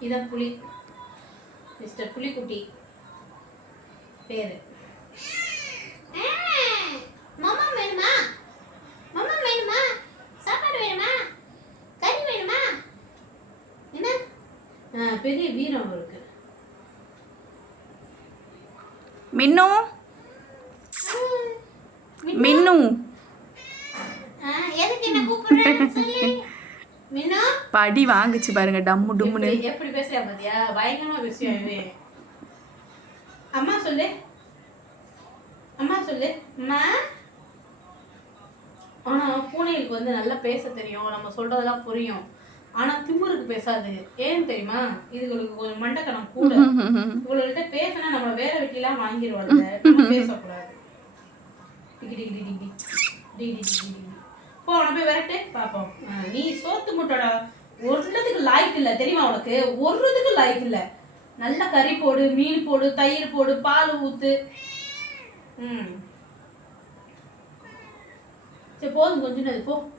இதான் புலி மிஸ்டர் புலிக்குட்டி. பேரு. மாமா வேணுமா? மாமா வேணுமா? சாப்பாடு வேணுமா? கறி வேணுமா? என்ன? பெரிய வீரம் அவருக்கு. மின்னு? மின்னு? எதுக்கு என்ன கூப்பிடுறேன்னு சொல்லு. மீனா படி வாங்குச்சு பாருங்க டம்மு டும்முன்னு. எப்படி பேசுறியா பாத்தியா? பயங்கரமா இவன் அம்மா சொல்லு. அம்மா சொல்லு. அம்மா. ஆனா பூனைகளுக்கு வந்து நல்லா பேச தெரியும். நம்ம சொல்றதெல்லாம் புரியும். ஆனா திமுருக்கு பேசாது. ஏன் தெரியுமா? இதுகளுக்கு கொஞ்சம் மண்டக்கணம் கூட. இவங்கள்ட்ட பேசினா நம்ம வேற வெட்டிலாம் வாங்கிடுவாங்க பேசக்கூடாது. போ அவனை போய் விரட்டு. பாப்போம். நீ சோத்து முட்டோட. ஒன்றதுக்கு லாய்க்கு இல்லை தெரியுமா உனக்கு? ஒருத்துக்கு லாய்க்கு இல்லை. நல்ல கறி போடு மீன் போடு தயிர் போடு பால் ஊத்து. ம். சரி போதும் கொஞ்சம் நேரம் போ.